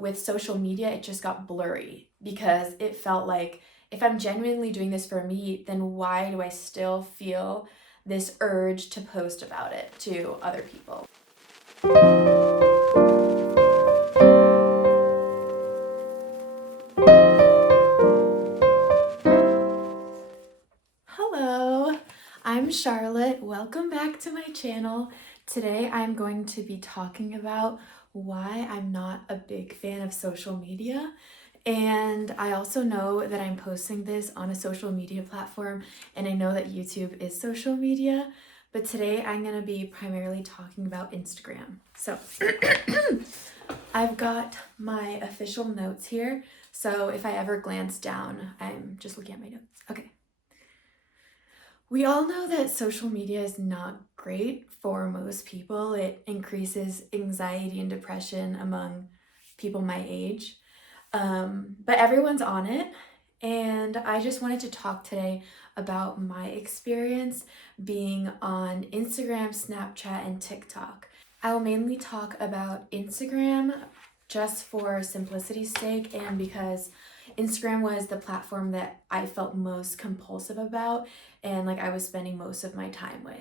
with social media, it just got blurry because it felt like if I'm genuinely doing this for me, then why do I still feel this urge to post about it to other people? Hello, I'm Charlotte. Welcome back to my channel. Today I'm going to be talking about why I'm not a big fan of social media. And I also know that I'm posting this on a social media platform, and I know that YouTube is social media, but today I'm going to be primarily talking about Instagram. So I've got my official notes here. So if I ever glance down, I'm just looking at my notes. Okay. We all know that social media is not great for most people. It increases anxiety and depression among people my age. But everyone's on it. And I just wanted to talk today about my experience being on Instagram, Snapchat, and TikTok. I will mainly talk about Instagram just for simplicity's sake and because Instagram was the platform that I felt most compulsive about and like I was spending most of my time with.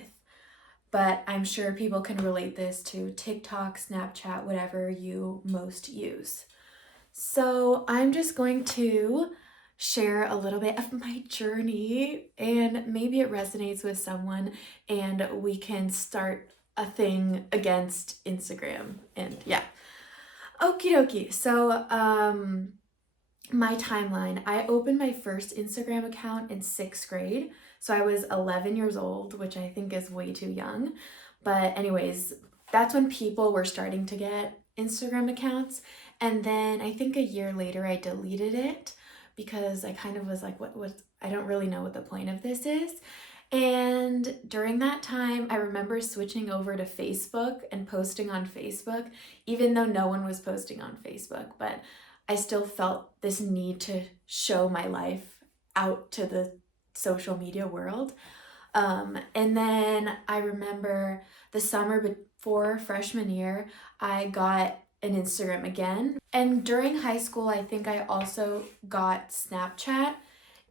But I'm sure people can relate this to TikTok, Snapchat, whatever you most use. So I'm just going to share a little bit of my journey and maybe it resonates with someone and we can start a thing against Instagram. And yeah. Okie dokie. So my timeline. I opened my first Instagram account in 6th grade. So I was 11 years old, which I think is way too young. But anyways, that's when people were starting to get Instagram accounts. And then I think a year later I deleted it because I kind of was like, what I don't really know what the point of this is. And during that time, I remember switching over to Facebook and posting on Facebook, even though no one was posting on Facebook. But I still felt this need to show my life out to the social media world. And then I remember the summer before freshman year, I got an Instagram again. And during high school, I think I also got Snapchat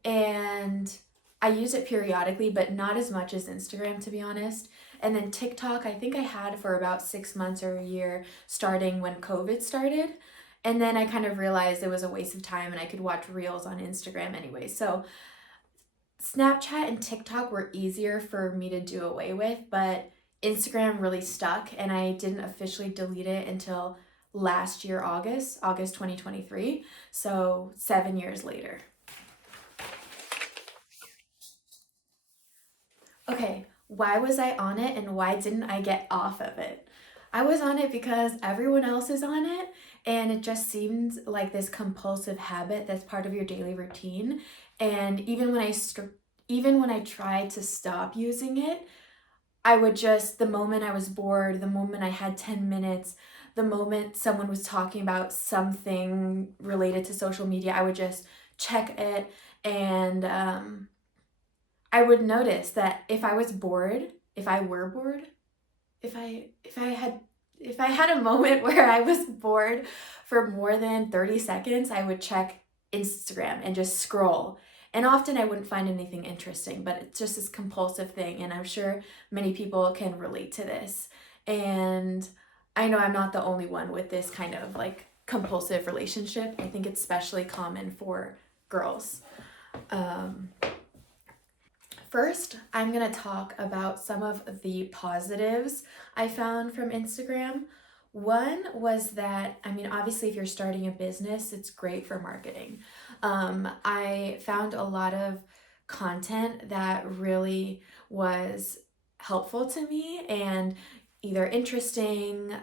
and I use it periodically, but not as much as Instagram, to be honest. And then TikTok, I think I had for about 6 months or a year, starting when COVID started. And then I kind of realized it was a waste of time and I could watch reels on Instagram anyway. So Snapchat and TikTok were easier for me to do away with, but Instagram really stuck and I didn't officially delete it until last year, August 2023. So 7 years later. Okay, why was I on it and why didn't I get off of it? I was on it because everyone else is on it and it just seems like this compulsive habit that's part of your daily routine. And even when I tried to stop using it, I would just the moment I was bored, the moment I had 10 minutes, the moment someone was talking about something related to social media, I would just check it and I would notice that if I was bored, if I were bored, if I had a moment where I was bored for more than 30 seconds, I would check Instagram and just scroll. And often I wouldn't find anything interesting, but it's just this compulsive thing and I'm sure many people can relate to this. And I know I'm not the only one with this kind of like compulsive relationship. I think it's especially common for girls. First, I'm going to talk about some of the positives I found from Instagram. One was that, I mean, obviously, if you're starting a business, it's great for marketing. I found a lot of content that really was helpful to me and either interesting,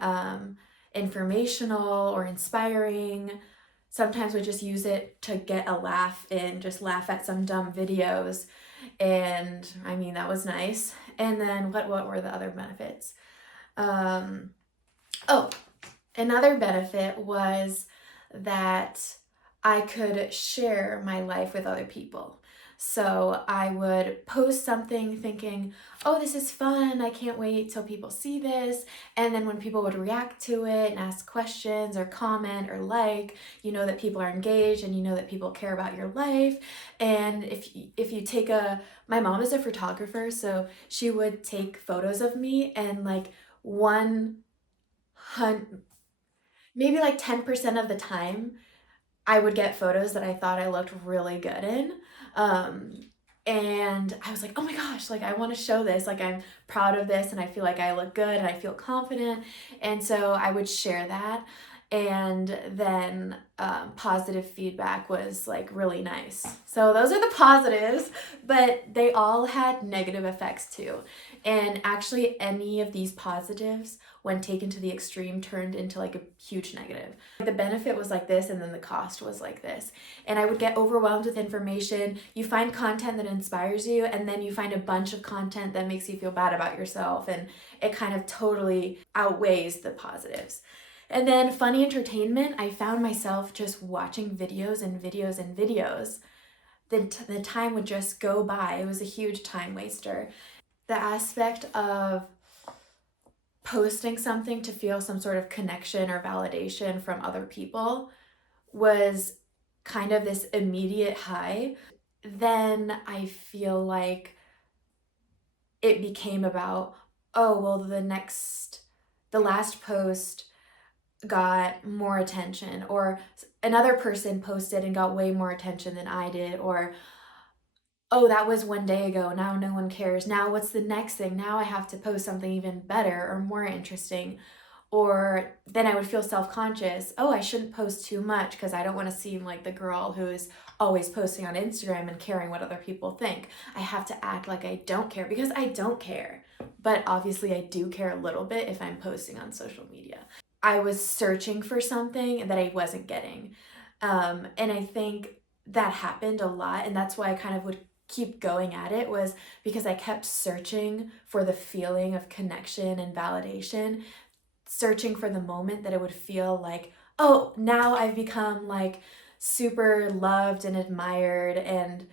informational, or inspiring. Sometimes we just use it to get a laugh and just laugh at some dumb videos. And I mean, that was nice. And then what were the other benefits? Oh, another benefit was that I could share my life with other people. So I would post something thinking, oh, this is fun, I can't wait till people see this. And then when people would react to it and ask questions or comment or like, you know that people are engaged and you know that people care about your life. And if you take my mom is a photographer, so she would take photos of me, and like one hun maybe like 10% of the time I would get photos that I thought I looked really good in. Um, and I was like, oh my gosh, like I want to show this. Like I'm proud of this and I feel like I look good and I feel confident. And so I would share that. And then positive feedback was like really nice. So those are the positives, but they all had negative effects too. And actually, any of these positives, when taken to the extreme, turned into like a huge negative. The benefit was like this, and then the cost was like this. And I would get overwhelmed with information. You find content that inspires you, and then you find a bunch of content that makes you feel bad about yourself, and it kind of totally outweighs the positives. And then funny entertainment, I found myself just watching videos and videos and videos. The time would just go by. It was a huge time waster. The aspect of posting something to feel some sort of connection or validation from other people was kind of this immediate high. Then I feel like it became about, oh, well, the last post got more attention, or another person posted and got way more attention than I did, or oh, that was one day ago, now no one cares. Now what's the next thing? Now I have to post something even better or more interesting. Or then I would feel self-conscious. Oh, I shouldn't post too much because I don't want to seem like the girl who is always posting on Instagram and caring what other people think. I have to act like I don't care because I don't care. But obviously I do care a little bit if I'm posting on social media. I was searching for something that I wasn't getting. And I think that happened a lot. And that's why I kind of would keep going at it, was because I kept searching for the feeling of connection and validation, searching for the moment that it would feel like, oh, now I've become like super loved and admired, and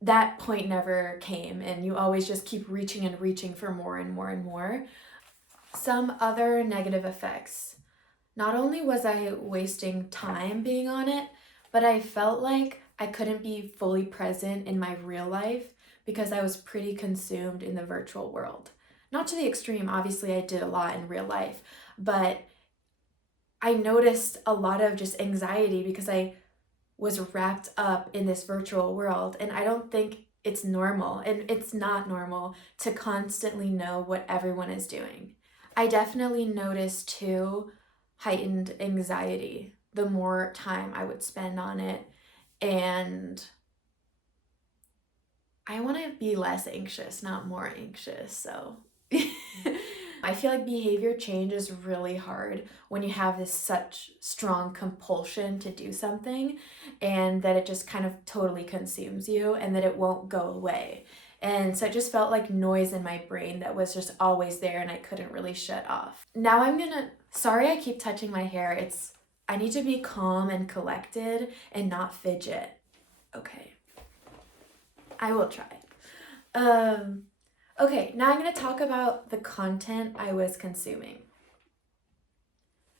that point never came, and you always just keep reaching and reaching for more and more and more. Some other negative effects. Not only was I wasting time being on it, but I felt like I couldn't be fully present in my real life because I was pretty consumed in the virtual world. Not to the extreme, obviously I did a lot in real life, but I noticed a lot of just anxiety because I was wrapped up in this virtual world, and I don't think it's normal, and it's not normal to constantly know what everyone is doing. I definitely noticed too heightened anxiety the more time I would spend on it, and I want to be less anxious, not more anxious. So I feel like behavior change is really hard when you have this such strong compulsion to do something, and that it just kind of totally consumes you and that it won't go away. And so it just felt like noise in my brain that was just always there and I couldn't really shut off. Now sorry I keep touching my hair. I need to be calm and collected and not fidget. Okay, I will try. Okay, now I'm going to talk about the content I was consuming.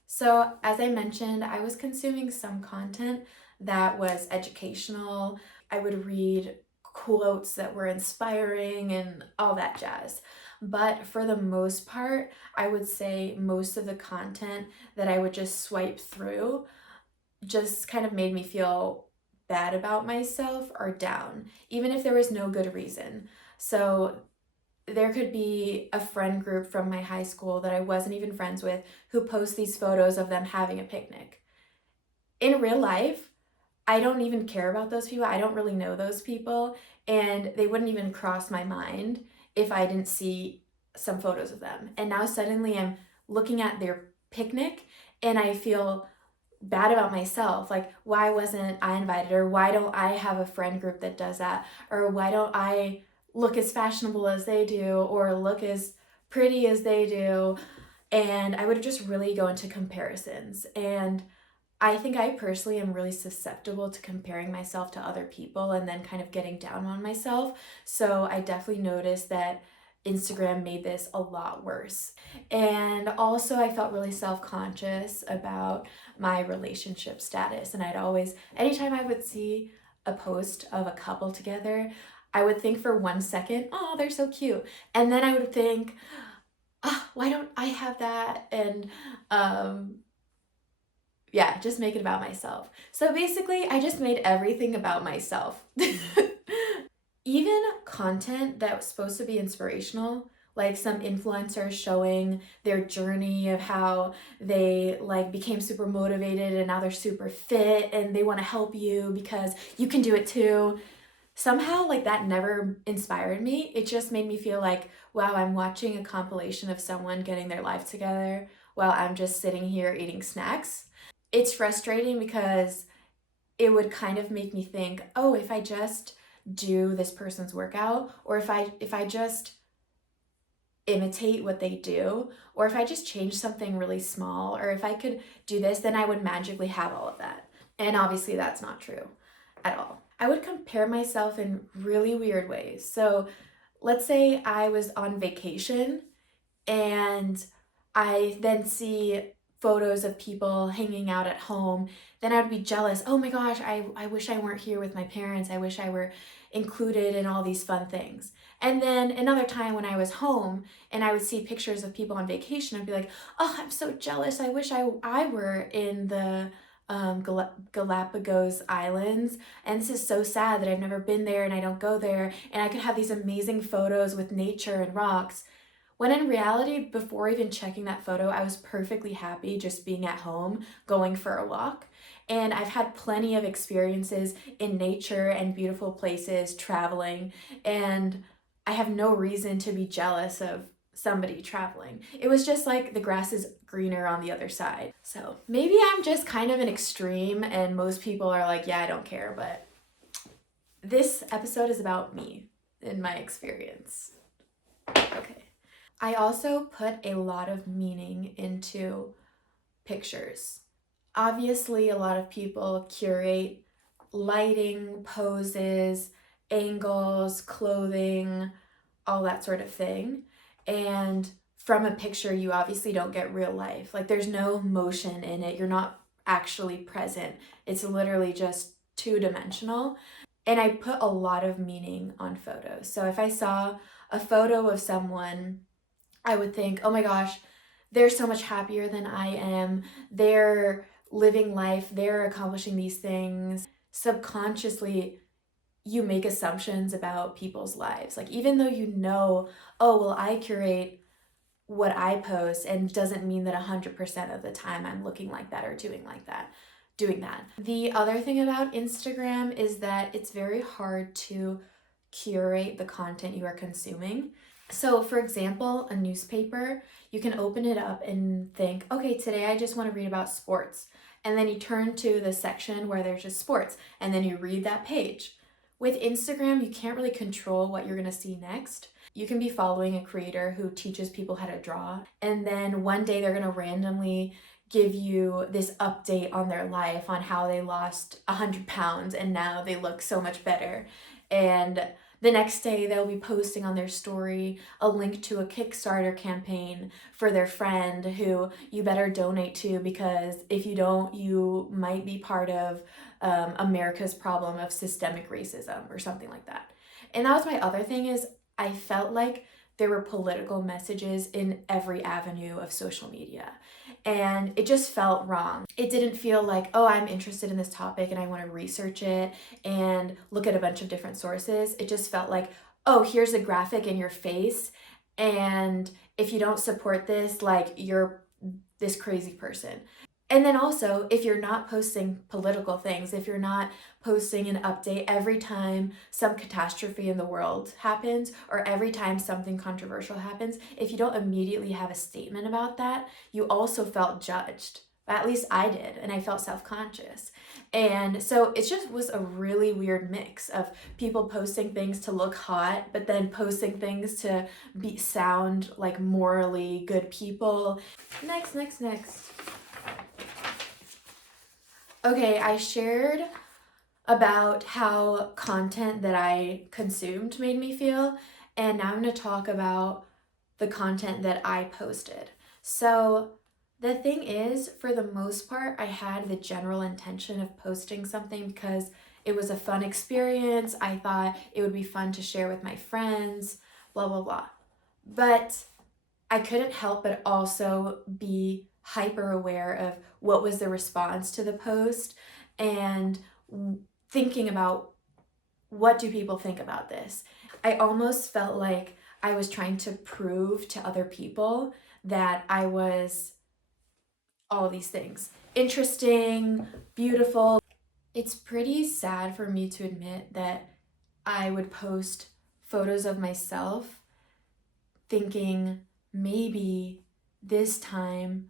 So, as I mentioned, I was consuming some content that was educational. I would read quotes that were inspiring and all that jazz. But for the most part, I would say most of the content that I would just swipe through just kind of made me feel bad about myself or down, even if there was no good reason. So there could be a friend group from my high school that I wasn't even friends with who post these photos of them having a picnic. In real life, I don't even care about those people. I don't really know those people, and they wouldn't even cross my mind if I didn't see some photos of them. And now suddenly I'm looking at their picnic and I feel bad about myself. Like, why wasn't I invited? Or why don't I have a friend group that does that? Or why don't I look as fashionable as they do or look as pretty as they do? And I would just really go into comparisons. And I think I personally am really susceptible to comparing myself to other people and then kind of getting down on myself. So I definitely noticed that Instagram made this a lot worse. And also, I felt really self conscious about my relationship status. And I'd always, anytime I would see a post of a couple together, I would think for 1 second, oh, they're so cute. And then I would think, oh, why don't I have that? And um, yeah, just make it about myself. So basically, I just made everything about myself. Even content that was supposed to be inspirational, like some influencers showing their journey of how they like became super motivated and now they're super fit and they want to help you because you can do it too. Somehow like that never inspired me. It just made me feel like, wow, I'm watching a compilation of someone getting their life together while I'm just sitting here eating snacks. It's frustrating because it would kind of make me think, oh, if I just do this person's workout, or if I just imitate what they do, or if I just change something really small, or if I could do this, then I would magically have all of that. And obviously that's not true at all. I would compare myself in really weird ways. So let's say I was on vacation and I then see photos of people hanging out at home, then I'd be jealous. Oh my gosh, I wish I weren't here with my parents. I wish I were included in all these fun things. And then another time when I was home and I would see pictures of people on vacation, I'd be like, oh, I'm so jealous. I wish I were in the Galapagos Islands. And this is so sad that I've never been there and I don't go there. And I could have these amazing photos with nature and rocks. When in reality, before even checking that photo, I was perfectly happy just being at home, going for a walk. And I've had plenty of experiences in nature and beautiful places, traveling, and I have no reason to be jealous of somebody traveling. It was just like the grass is greener on the other side. So maybe I'm just kind of an extreme, and most people are like, yeah, I don't care, but this episode is about me and my experience. Okay. I also put a lot of meaning into pictures. Obviously, a lot of people curate lighting, poses, angles, clothing, all that sort of thing. And from a picture, you obviously don't get real life. Like, there's no motion in it. You're not actually present. It's literally just two-dimensional. And I put a lot of meaning on photos. So if I saw a photo of someone, I would think, oh my gosh, they're so much happier than I am. They're living life, they're accomplishing these things. Subconsciously, you make assumptions about people's lives. Like, even though you know, oh, well, I curate what I post, and doesn't mean that 100% of the time I'm looking like that or doing that. The other thing about Instagram is that it's very hard to curate the content you are consuming. So, for example, a newspaper, you can open it up and think, okay, today I just want to read about sports. And then you turn to the section where there's just sports, and then you read that page. With Instagram, you can't really control what you're going to see next. You can be following a creator who teaches people how to draw, and then one day they're going to randomly give you this update on their life, on how they lost 100 pounds and now they look so much better. And the next day, they'll be posting on their story a link to a Kickstarter campaign for their friend who you better donate to, because if you don't, you might be part of America's problem of systemic racism or something like that. And that was my other thing, is I felt like there were political messages in every avenue of social media. And it just felt wrong. It didn't feel like, oh, I'm interested in this topic and I want to research it and look at a bunch of different sources. It just felt like, oh, here's a graphic in your face, and if you don't support this, like, you're this crazy person. And then also, if you're not posting political things, if you're not posting an update every time some catastrophe in the world happens, or every time something controversial happens, if you don't immediately have a statement about that, you also felt judged. At least I did, and I felt self-conscious. And so it just was a really weird mix of people posting things to look hot, but then posting things to sound like morally good people. Next. Okay, I shared about how content that I consumed made me feel, and now I'm going to talk about the content that I posted. So, the thing is, for the most part, I had the general intention of posting something because it was a fun experience. I thought it would be fun to share with my friends, blah, blah, blah. But I couldn't help but also be hyper aware of what was the response to the post and thinking about what do people think about this. I almost felt like I was trying to prove to other people that I was all these things interesting, beautiful. It's pretty sad for me to admit that I would post photos of myself thinking maybe this time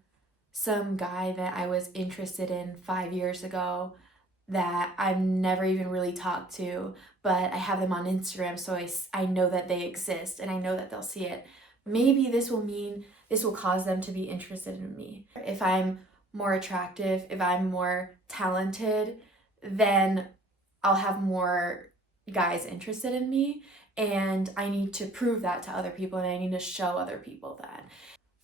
some guy that I was interested in 5 years ago that I've never even really talked to, but I have them on Instagram, so I know that they exist and I know that they'll see it. Maybe this will cause them to be interested in me. If I'm more attractive, if I'm more talented, then I'll have more guys interested in me, and I need to prove that to other people and I need to show other people that.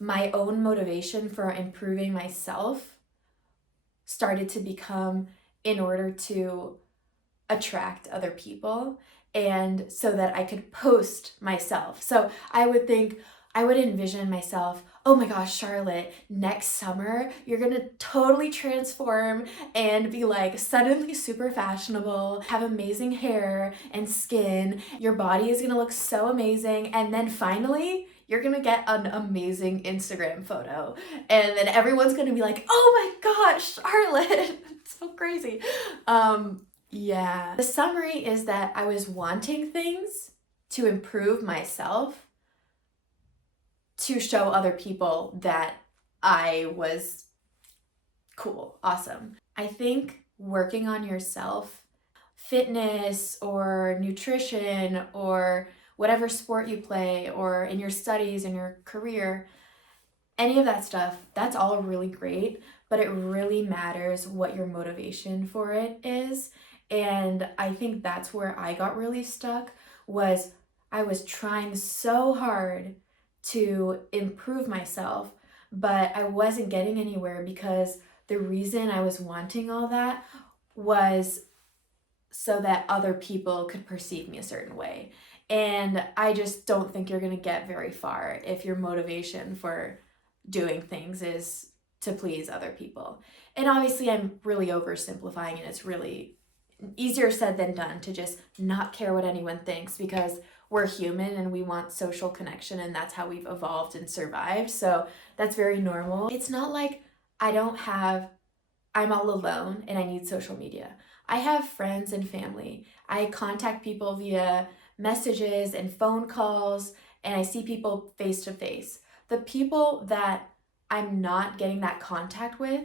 My own motivation for improving myself started to become in order to attract other people and so that I could post myself. So I would envision myself, oh my gosh, Charlotte, next summer, you're gonna totally transform and be like suddenly super fashionable, have amazing hair and skin. Your body is gonna look so amazing. And then finally, you're gonna get an amazing Instagram photo. And then everyone's gonna be like, oh my gosh, Charlotte, it's so crazy. Yeah. The summary is that I was wanting things to improve myself to show other people that I was cool, awesome. I think working on yourself, fitness or nutrition or whatever sport you play or in your studies, in your career, any of that stuff, that's all really great, but it really matters what your motivation for it is. And I think that's where I got really stuck was I was trying so hard to improve myself, but I wasn't getting anywhere because the reason I was wanting all that was so that other people could perceive me a certain way. And I just don't think you're going to get very far if your motivation for doing things is to please other people. And obviously, I'm really oversimplifying, and it's really easier said than done to just not care what anyone thinks because we're human and we want social connection, and that's how we've evolved and survived. So that's very normal. It's not like I don't have, I'm all alone and I need social media. I have friends and family. I contact people via messages and phone calls, and I see people face to face. The people that I'm not getting that contact with,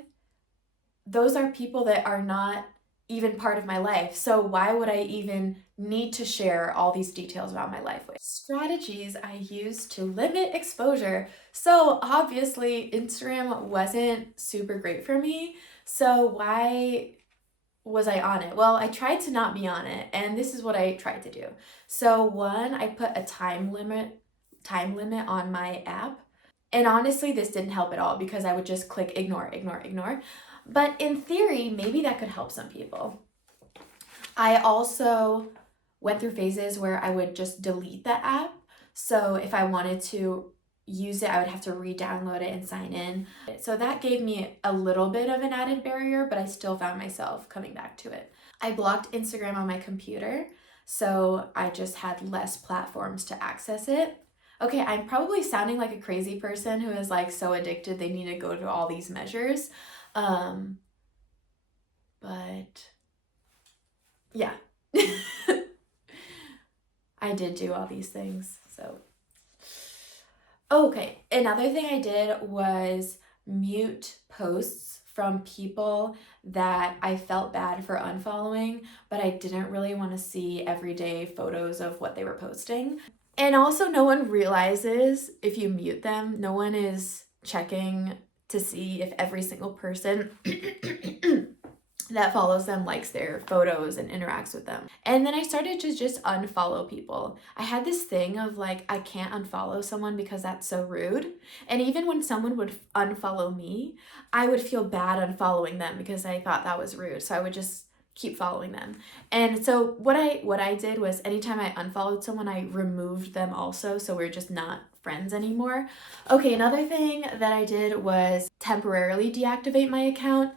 those are people that are not even part of my life. So why would I even need to share all these details about my life with? Strategies I use to limit exposure. So obviously Instagram wasn't super great for me. So why was I on it? Well, I tried to not be on it, and this is what I tried to do. So one, I put a time limit on my app. And honestly, this didn't help at all because I would just click ignore, ignore, ignore. But in theory, maybe that could help some people. I also went through phases where I would just delete the app. So if I wanted to use it, I would have to re-download it and sign in. So that gave me a little bit of an added barrier, but I still found myself coming back to it. I blocked Instagram on my computer, so I just had less platforms to access it. Okay, I'm probably sounding like a crazy person who is like so addicted they need to go to all these measures. Um, but yeah. I did do all these things. So, okay. Another thing I did was mute posts from people that I felt bad for unfollowing, but I didn't really want to see everyday photos of what they were posting. And also, no one realizes if you mute them, no one is checking to see if every single person that follows them, likes their photos, and interacts with them. And then I started to just unfollow people. I had this thing of like, I can't unfollow someone because that's so rude. And even when someone would unfollow me, I would feel bad unfollowing them because I thought that was rude. So I would just keep following them. And so what I did was anytime I unfollowed someone, I removed them also. So we're just not friends anymore. Okay, another thing that I did was temporarily deactivate my account.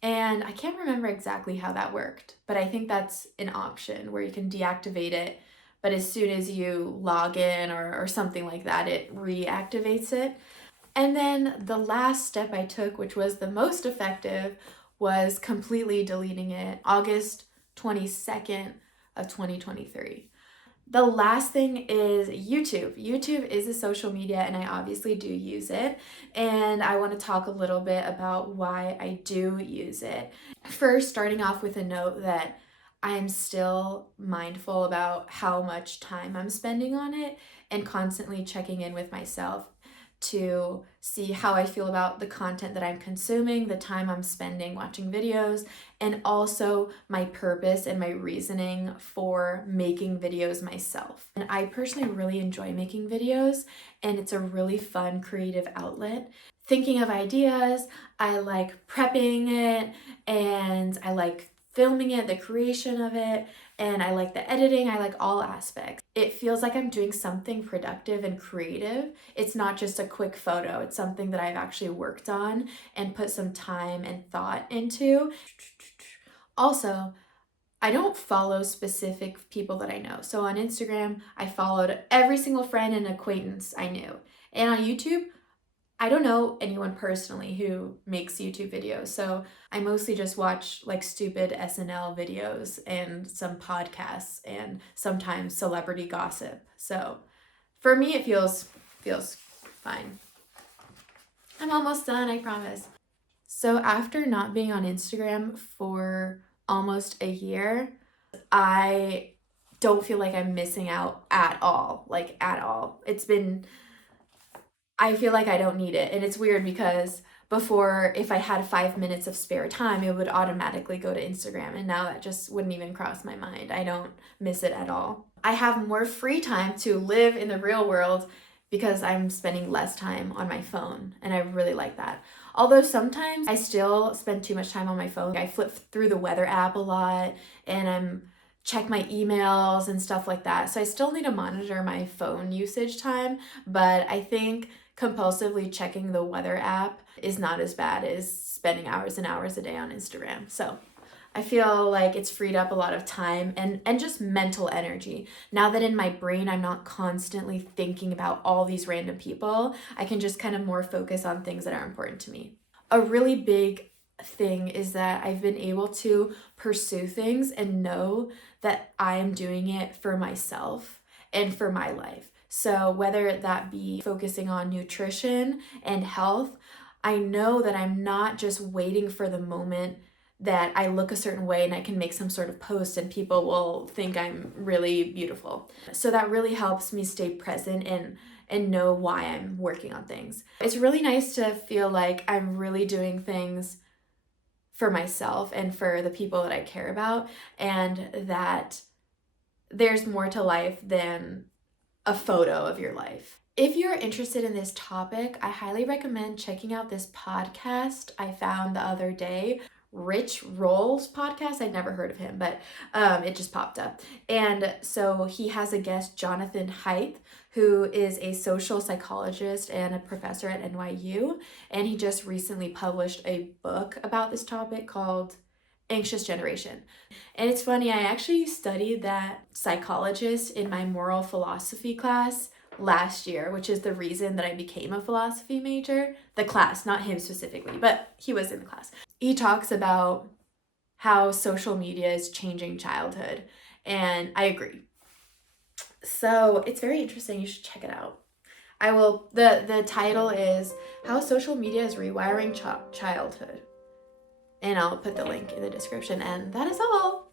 And I can't remember exactly how that worked, but I think that's an option where you can deactivate it, but as soon as you log in or something like that, it reactivates it. And then the last step I took, which was the most effective, was completely deleting it August 22nd of 2023. The last thing is YouTube. YouTube is a social media and I obviously do use it. And I want to talk a little bit about why I do use it. First, starting off with a note that I'm still mindful about how much time I'm spending on it and constantly checking in with myself to see how I feel about the content that I'm consuming, the time I'm spending watching videos, and also my purpose and my reasoning for making videos myself. And I personally really enjoy making videos, and it's a really fun creative outlet. Thinking of ideas, I like prepping it, and I like filming it, the creation of it, and I like the editing, I like all aspects. It feels like I'm doing something productive and creative. It's not just a quick photo, it's something that I've actually worked on and put some time and thought into. Also, I don't follow specific people that I know. So on Instagram, I followed every single friend and acquaintance I knew. And on YouTube, I don't know anyone personally who makes YouTube videos, so I mostly just watch like stupid SNL videos and some podcasts and sometimes celebrity gossip. So for me, it feels fine. I'm almost done, I promise. So after not being on Instagram for almost a year, I don't feel like I'm missing out at all, like at all. I feel like I don't need it. And it's weird because before, if I had 5 minutes of spare time, it would automatically go to Instagram. And now that just wouldn't even cross my mind. I don't miss it at all. I have more free time to live in the real world because I'm spending less time on my phone. And I really like that. Although sometimes I still spend too much time on my phone. I flip through the weather app a lot and check my emails and stuff like that. So I still need to monitor my phone usage time, but I think compulsively checking the weather app is not as bad as spending hours and hours a day on Instagram. So I feel like it's freed up a lot of time and just mental energy. Now that in my brain I'm not constantly thinking about all these random people, I can just kind of more focus on things that are important to me. A really big thing is that I've been able to pursue things and know that I am doing it for myself and for my life. So whether that be focusing on nutrition and health, I know that I'm not just waiting for the moment that I look a certain way and I can make some sort of post and people will think I'm really beautiful. So that really helps me stay present and know why I'm working on things. It's really nice to feel like I'm really doing things for myself and for the people that I care about, and that there's more to life than a photo of your life. If you're interested in this topic, I highly recommend checking out this podcast I found the other day. Rich Roll's podcast. I'd never heard of him, but it just popped up. And so he has a guest, Jonathan Haidt, who is a social psychologist and a professor at NYU. And he just recently published a book about this topic called Anxious Generation. And it's funny, I actually studied that psychologist in my moral philosophy class last year, which is the reason that I became a philosophy major. The class, not him specifically, but he was in the class. He talks about how social media is changing childhood, and I agree. So it's very interesting. You should check it out. The title is How Social Media is Rewiring Childhood. And I'll put the link in the description, and that is all.